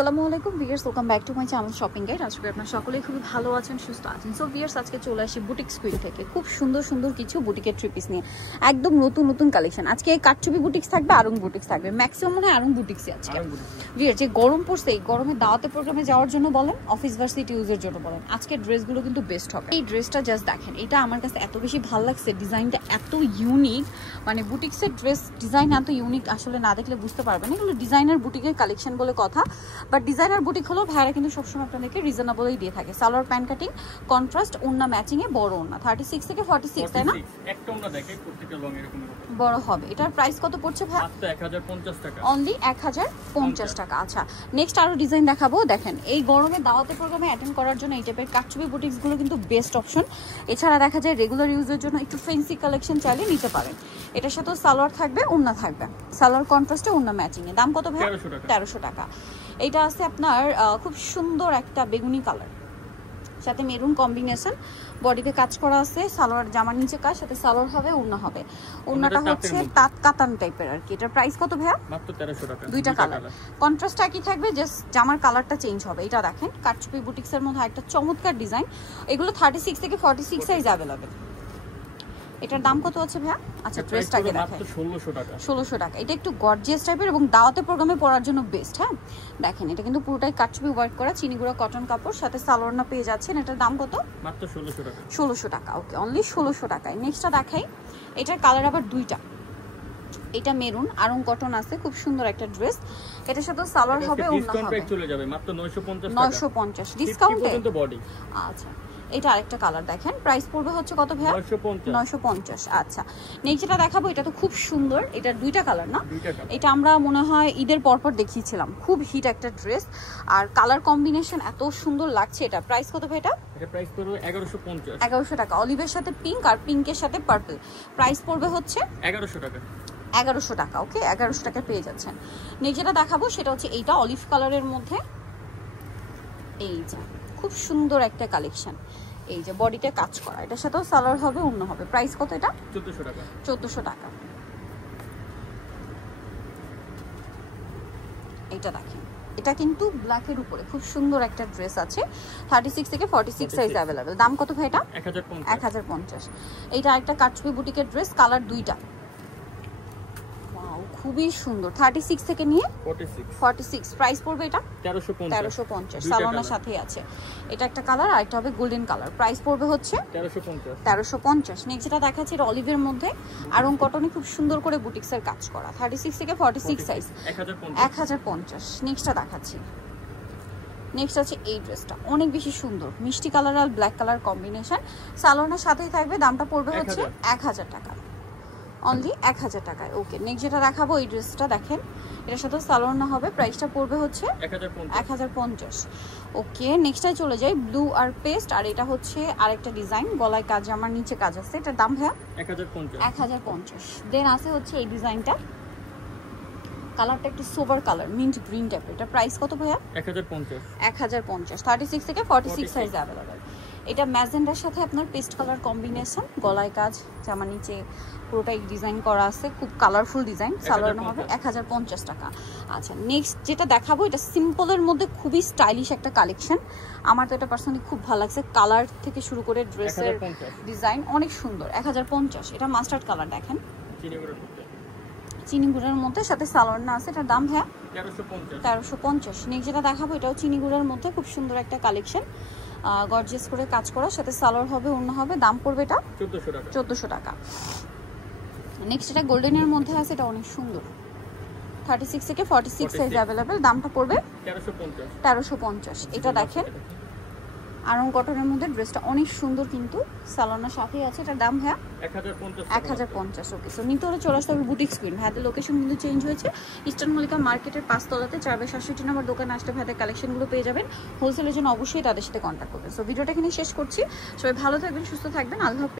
আসসালামু আলাইকুম viewers, welcome back to my channel shopping guide. আজকে আপনারা সকলেই খুবই ভালো আছেন, সুস্থ আছেন। সো ভিউয়ার্স, আজকে চলে আসি বুটিক স্কুইন থেকে খুব সুন্দর সুন্দর কিছু বুটিকের থ্রি পিস নিয়ে, একদম নতুন নতুন কালেকশন। আজকে কাটচুপি বুটিক্স থাকবে, আরং বুটিক্স থাকবে, ম্যাক্সিমাম মনে হয় আরং বুটিক্সই আছে। ভিউয়ার্স, যে গরম পড়ছে, এই গরমে দাওয়াতে প্রোগ্রামে যাওয়ার জন্য বলেন, অফিস ভার্সিটি ইউজের জন্য বলেন, আজকে ড্রেসগুলো কিন্তু বেস্ট হবে। এই ড্রেসটা জাস্ট দেখেন, এটা আমার কাছে এত বেশি ভালো লাগছে, ডিজাইনটা এত ইউনিক। মানে বুটিক্সের ড্রেস ডিজাইন এত ইউনিক, আসলে না দেখলে বুঝতে পারবেন এগুলো ডিজাইনার বুটিকের কালেকশন বলে কথা। বাট ডিজাইনার বুটিক হলো ভাইরা কিন্তু সবসময় আপনাদেরকে রিজনেবলই দিয়ে থাকে। সালোয়ার প্যান্ট কাটিং, কন্ট্রাস্ট, ওন্না ম্যাচিং এ, বড় ওন্না 36 থেকে 46, তাই না? একটা ওন্না দেখে প্রত্যেকটা লং এরকম বড় হবে। এটার প্রাইস কত পড়ছে ভাই? মাত্র 1050 টাকা, অনলি 1050 টাকা। আচ্ছা, নেক্সট আরো ডিজাইন দেখাবো। দেখেন, এই গরমে দাওয়াতে প্রোগ্রামে অ্যাটেন্ড করার জন্য এই টাইপের কাটচুপি বুটিক্স গুলো কিন্তু বেস্ট অপশন। এছাড়া দেখা যায় রেগুলার ইউজের জন্য একটু ফ্যান্সি কালেকশন চাইলে নিতে পারেন। এটার সাথেও সালোয়ার থাকবে, ওন্না থাকবে, সালোয়ার কন্ট্রাস্টে, ওন্না ম্যাচিং এ। দাম কত ভাই? 1300 টাকা। এটা আছে আপনার খুব সুন্দর একটা বেগুনি কালার, সাথে মেরুন কম্বিনেশন, বডিতে কাজ করা আছে, সালোয়ার জামার নিচে কাজ, সাথে সালোয়ার হবে, ওড়না হবে। ওড়নাটা হচ্ছে তাঁত কাতান টাইপের আর কি। এটার প্রাইস কত ভাইয়া? মাত্র 1300 টাকা। দুইটা কালার, কন্ট্রাস্ট একই থাকবে, জাস্ট জামার কালারটা চেঞ্জ হবে। এটা দেখেন, কাটচুপি বুটিক্সের মধ্যে একটা চমৎকার ডিজাইন। এগুলো 36 থেকে 46 সাইজ अवेलेबल। এটার দাম কত আছে ভাইয়া? আচ্ছা, ড্রেসটাকে দেখেন, 1600 টাকা। 1600 টাকা। এটা একটু গর্জিয়াস টাইপের এবং দাওয়াতে প্রোগ্রামে পরার জন্য বেস্ট। হ্যাঁ, দেখেন, এটা কিন্তু পুরোটাই কাটচুপি ওয়ার্ক করা, চিনিগুড়া কটন কাপড়, সাথে সালোয়ার না পেয়ে যাচ্ছেন। এটার দাম কত? মাত্র 1600 টাকা। 1600 টাকা। ওকে, অনলি 1600 টাকায়। নেক্সটটা দেখাই। এটার কালার আবার দুইটা। এটা মেরুন, আরং কটন আছে, খুব সুন্দর একটা ড্রেস। এটার সাথে সালোয়ার হবে, ওন্না হবে। ডিসকাউন্ট চলে যাবে মাত্র 950 টাকা। 950 ডিসকাউন্টে পর্যন্ত বডি। আচ্ছা, এটা আরেকটা কালার দেখেন, প্রাইস পড়বে হচ্ছে কত ভাইয়া? 950। আচ্ছা, নেক্সট যেটা দেখাবো, এটা তো খুব সুন্দর। এটা দুইটা কালার না? এটা আমরা মনে হয় ঈদের পরপর দেখিয়েছিলাম, খুব হিট একটা ড্রেস, আর কালার কম্বিনেশন এত সুন্দর লাগছে। এটা প্রাইস কত ভাই? এটা প্রাইস পড়বে 1150। 1100 টাকা। অলিভের সাথে পিঙ্ক আর পিঙ্কের সাথে পার্পল। প্রাইস পড়বে হচ্ছে 1100 টাকা। 1100 টাকা। ওকে, 1100 টাকা পেয়ে যাচ্ছেন। নেক্সট যেটা দেখাবো সেটা হচ্ছে এইটা অলিভ কালারের মধ্যে। এই যে খুব সুন্দর একটা কালেকশন, এই যে বডিতে কাজ করা, এটার সাথেও সালোয়ার হবে, ওন্না হবে। প্রাইস কত এটা? 1400 টাকা। 1400 টাকা। এটা দেখেন, এটা কিন্তু ব্ল্যাকের উপরে খুব সুন্দর একটা ড্রেস আছে, 36 থেকে 46 সাইজ अवेलेबल। দাম কত ভাই এটা? 1050। এইটা একটা কাটচুপি বুটিকের ড্রেস, কালার দুইটা, খুবই সুন্দর। 36 থেকে নিয়ে 46 প্রাইস পড়বে এটা 1350। সালোয়ারের সাথেই আছে। এটা একটা কালার, আর এটা হবে গোল্ডেন কালার। প্রাইস পড়বে হচ্ছে 1350। নেক্সট যেটা দেখাচ্ছি, এটা অলিভের মধ্যে আরং কটনে খুব সুন্দর করে বুটিক্সের কাজ করা, 36 থেকে 46 সাইজ, 1050। নেক্সটটা দেখাচ্ছি। নেক্সট আছে এই ড্রেসটা, অনেক বেশি সুন্দর, মিষ্টি কালার আর ব্ল্যাক কালার কম্বিনেশন, সালোয়ারের সাথেই থাকবে। দামটা পড়বে হচ্ছে 1000 টাকা, অনলি 1000 টাকায়। ওকে, নেক্সট যেটা দেখাবো, এই ড্রেসটা দেখেন, এটার সাথে সালোয়ার না হবে, প্রাইসটা পড়বে হচ্ছে 1050। ওকে, নেক্সটটাই চলে যাই, ব্লু আর পেস্ট, আর এটা হচ্ছে আরেকটা ডিজাইন, গলায় কাজ, আমার নিচে কাজ আছে। এটার দাম ভাইয়া 1050। দেন আছে হচ্ছে এই ডিজাইনটা, কালারটা একটু সোবার কালার, মিন্ট গ্রিন টাইপের। এটা প্রাইস কত ভাইয়া? 1050। 36 থেকে 46 সাইজ अवेलेबल। এটা ম্যাজেন্ডার সাথে আপনার পেস্ট কালার কম্বিনেশন, গলায় কাজ, জামা নিচে পুরোটাই ডিজাইন করা আছে, খুব কালারফুল ডিজাইন। সালোয়ার হবে 1050 টাকা। আচ্ছা, নেক্সট যেটা দেখাবো, এটা সিম্পলের মধ্যে খুবই স্টাইলিশ একটা কালেকশন। আমার তো এটা পার্সোনালি খুব ভালো লাগছে, কালার থেকে শুরু করে ড্রেসের ডিজাইন অনেক সুন্দর। 1050। এটা মাস্টার্ড কালার দেখেন, চিনি গুঁড়ার মধ্যে, সাথে সালোয়ার না আছে। এটার দাম ভাইয়া 1350। নেক্সট যেটা দেখাবো, এটাও চিনি গুঁড়ার মধ্যে, খুব সুন্দর একটা কালেকশন, গর্জিয়াস করে কাজ করা, সাথে সালোয়ার হবে, ওন্না হবে। দাম পড়বে এটা 1400 টাকা। নেক্সট এটা গোল্ডেনের মধ্যে আছে, এটা অনেক সুন্দর, 36 থেকে 46 সাইজ अवेलेबल। দামটা পড়বে 1350। এটা দেখেন, আরং কটনের মধ্যে, ড্রেসটা অনেক সুন্দর, কিন্তু সালোয়ারের সাথেই আছে। এটার দাম হ্যাঁ 1050। ওকে, সো নিতে হলে চলে আসতে হবে বুটিক স্কুইন। ভাইদের লোকেশন কিন্তু চেঞ্জ হয়েছে, ইস্টার্ন মল্লিকা মার্কেটের 5 তলাতে 4/67 নম্বর দোকানে আসলে ভাইদের কালেকশনগুলো পেয়ে যাবেন। হোলসেলের জন্য অবশ্যই তাদের সাথে কন্ট্যাক্ট করবেন। সো ভিডিওটা এখানে শেষ করছি। সবাই ভালো থাকবেন, সুস্থ থাকবেন, আল্লাহ হাফেজ।